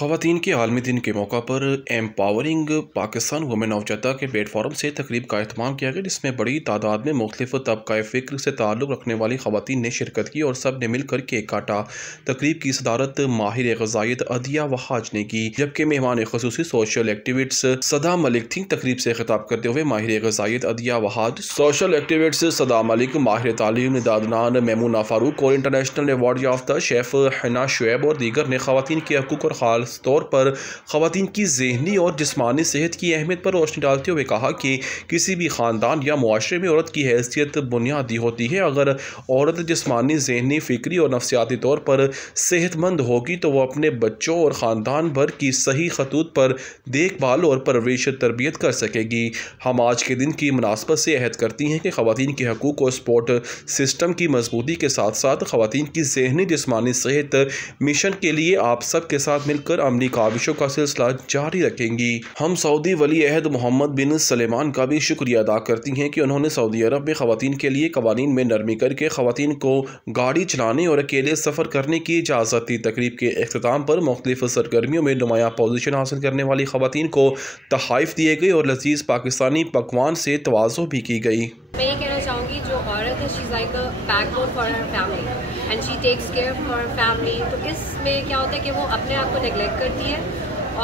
ख़वातीन के आलमी दिन के मौका पर empowering Pakistan women of Jeddah के प्लेटफार्म से तकरीब का एहतमाम किया गया, जिसमें बड़ी तादाद में मुख्तलिफ तबक़ाए फ़िक्र से ताल्लुक़ रखने वाली ख़वातीन ने शिरकत की और सब ने मिलकर केक काटा। तकरीब की सदारत माहिर ग़िज़ाइयत अदिया वहाज ने की, जबकि मेहमान ख़ुसूसी सोशल एक्टिविस्ट सदा मलिक थी। तकरीब से खिताब करते हुए माहिर ग़िज़ाइयत अदिया वहाज, सोशल एक्टिविस्ट सदा मलिक, माहिर तालीम निदादनान मेमूना फ़ारूक और इंटरनेशनल अवार्ड याफ्ता शेफ़ हिना शुएब और दीगर ने ख़वातीन के हकूक़ और ख़ास तौर पर ख़वातीन की ज़हनी और जिस्मानी सेहत की अहमियत पर रोशनी डालते हुए कहा कि किसी भी ख़ानदान या मुआशरे में औरत की हैसियत बुनियादी होती है। अगर औरत जिस्मानी, ज़हनी, फ़िक्री और नफ्सियाती तौर पर सेहतमंद होगी तो वह अपने बच्चों और ख़ानदान भर की सही खतूत पर देखभाल और परवरिश तरबियत कर सकेगी। हम आज के दिन की मुनासबत से अहद करती हैं कि ख़वातीन के हकूक़ और सपोर्ट सिस्टम की मजबूती के साथ साथ ख़वातीन की ज़हनी जिस्मानी सेहत मिशन के लिए आप सब के साथ मिलकर अमली काविशों का सिलसिला जारी रखेंगी। हम सऊदी वली अहद मोहम्मद बिन सलेमान का भी शुक्रिया अदा करती हैं कि उन्होंने सऊदी अरब में ख़वातीन के लिए कवानीन में नरमी करके ख़वातीन को गाड़ी चलाने और अकेले सफ़र करने की इजाज़त दी। तकरीब के अख्ताम पर मुख्तलिफ सरगर्मियों में नुमायाँ पोजीशन हासिल करने वाली ख़वातीन को तोहफ़े दिए गए और लजीज़ पाकिस्तानी पकवान से तवाज़ो भी की गई। मैं ये कहना चाहूँगी, जो औरत है, she is like a backbone for her family and she takes care for her family. तो इसमें क्या होता है कि वो अपने आप को नेगलेक्ट करती है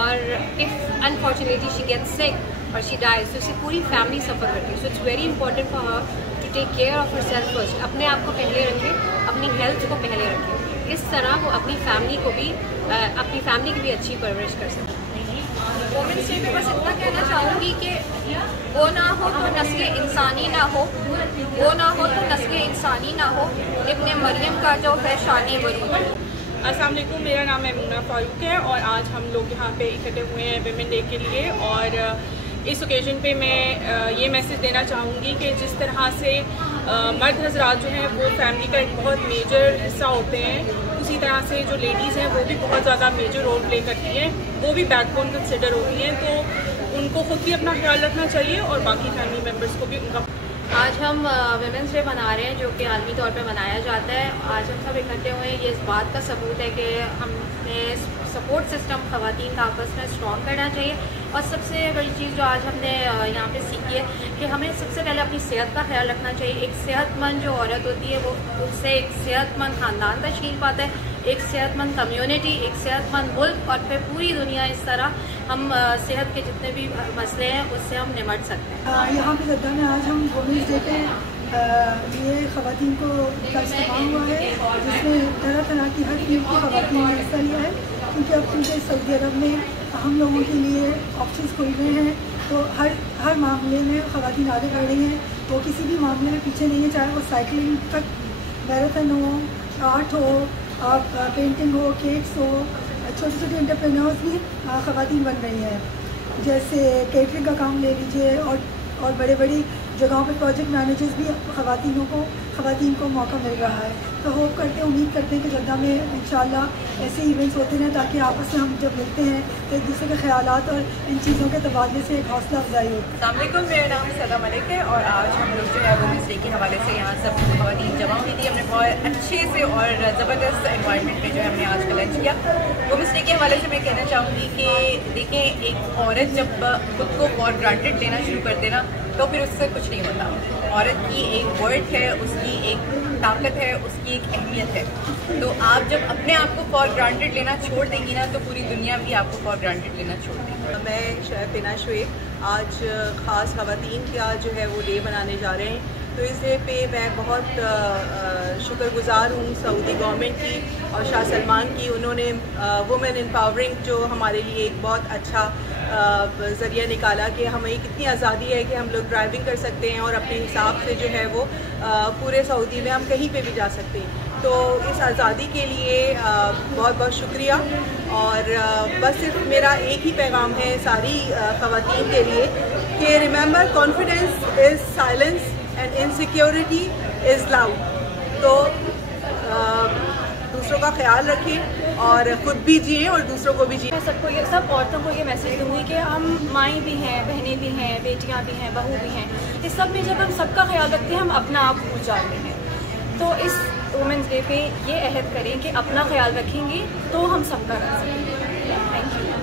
और इफ़ अनफॉर्चुनेटली शी गेट्स सिक और शी डाइज तो उससे पूरी फैमिली सफ़र करती है। So it's very important for her to take care of herself first. अपने आप को पहले रखें, अपनी हेल्थ को पहले रखें। इस तरह वो अपनी फैमिली की भी अच्छी परवरिश कर सकते हैं। वुमेन्स डे पे बस इतना कहना चाहूँगी कि वो ना हो तो नस्ल इंसानी ना हो, वो ना हो तो नस्ल इंसानी ना हो। इब्ने मरियम का जो है शान वरूद। अस्सलाम वालेकुम, मेरा नाम मेमूना फ़ारूक है और आज हम लोग यहाँ पे इकट्ठे हुए हैं विमेन डे के लिए। और इस ओकेज़न पे मैं ये मैसेज देना चाहूँगी कि जिस तरह से मर्द हज़रात जो हैं वो फैमिली का एक बहुत मेजर हिस्सा होते हैं, उसी तरह से जो लेडीज़ हैं वो भी बहुत ज़्यादा मेजर रोल प्ले करती हैं, वो भी बैकबोन कंसिडर होती हैं। तो उनको ख़ुद भी अपना ख्याल रखना चाहिए और बाकी फैमिली मेम्बर्स को भी उनका। आज हम वुमेन्स डे मना रहे हैं, जो कि आलमी तौर पे मनाया जाता है। आज हम सब इकट्ठे हुए हैं, ये इस बात का सबूत है कि हमने सपोर्ट सिस्टम ख़वातीन का आपस में स्ट्रॉन्ग करना चाहिए। और सबसे बड़ी चीज़ जो आज हमने यहाँ पे सीखी है कि हमें सबसे पहले अपनी सेहत का ख्याल रखना चाहिए। एक सेहतमंद जो औरत होती है वो उससे एक सेहतमंद ख़ानदान तश्कील पाता है, एक सेहतमंद कम्युनिटी, एक सेहतमंद मुल्क और फिर पूरी दुनिया। इस तरह हम सेहत के जितने भी मसले हैं उससे हम निमट सकते हैं। यहाँ पे जद्दा में आज हम वुमेन्स डे पे ये ख़वातीन को का इस्तेमाल हुआ है, जिसमें तरह तरह की हर फील्ड की ख़वातीन ने हिस्सा लिया है, क्योंकि अब क्योंकि सऊदी अरब में हम लोगों के लिए ऑप्शंस खुल गए हैं, तो हर मामले में ख़वातीन आगे बढ़ रही हैं। वो किसी भी मामले में पीछे नहीं है, चाहे वो साइकिलिंग तक, मैराथन हो, आर्ट हो, पेंटिंग हो, केक्स हो। छोटे छोटे एंटरप्रेन्योर्स भी ख़वातीन बन रही हैं, जैसे केटरिंग का काम ले लीजिए और बड़े बड़ी जगहों पे प्रोजेक्ट मैनेजर्स भी ख़वातीन को मौका मिल रहा है। तो उम्मीद करते हैं कि जद्दा में इंशाल्लाह ऐसे इवेंट्स होते हैं, ताकि आपस में हम जब मिलते हैं तो एक दूसरे के ख़यालात और इन चीज़ों के तबादले से एक हौसला अफजाई होती है। अस्सलाम वालेकुम, मेरा नाम सदा मलिक है और आज हम लोग जो है वुमेन्स डे के हवाले से यहाँ सब ख़वातीन जमा हुई थी। हमने बहुत अच्छे से और ज़बरदस्त एनवायरनमेंट में जो है हमने आज का लंच किया। वुमेन्स डे के हवाले से मैं कहना चाहूँगी कि देखें, एक औरत जब खुद को फॉर ग्रांटेड लेना शुरू कर देना तो फिर उससे कुछ नहीं होता। औरत की एक वर्थ है, उसकी एक ताकत है, उसकी एक अहमियत है। तो आप जब अपने आप को फॉर ग्रांटेड लेना छोड़ देंगी ना, तो पूरी दुनिया भी आपको फॉर ग्रांटेड लेना छोड़ देगी। मैं शेफ़ हिना शुएब आज ख़ास ख़वातीन का जो है वो डे मनाने जा रहे हैं। तो इस डे पे मैं बहुत शुक्रगुज़ार हूँ सऊदी गवर्नमेंट की और शाह सलमान की। उन्होंने वुमेन एम्पावरिंग जो हमारे लिए एक बहुत अच्छा ज़रिया निकाला कि हमें कितनी आज़ादी है कि हम लोग ड्राइविंग कर सकते हैं और अपने हिसाब से जो है वो पूरे सऊदी में हम कहीं पे भी जा सकते हैं। तो इस आज़ादी के लिए बहुत बहुत शुक्रिया। और बस सिर्फ मेरा एक ही पैगाम है सारी ख़वातीन के लिए कि remember, confidence is silence and insecurity is loud. तो दूसरों का ख्याल रखें और ख़ुद भी जिए और दूसरों को भी जिए। मैं सब औरतों को ये मैसेज दूँगी कि हम माएँ भी हैं, बहनें भी हैं, बेटियाँ भी हैं, बहू भी हैं। इस सब में जब हम सबका ख्याल रखते हैं, हम अपना आप भूल जाते हैं। तो इस वुमेन्स डे पे ये अहद करें कि अपना ख्याल रखेंगी तो हम सबका रख सकेंगे। Thank you.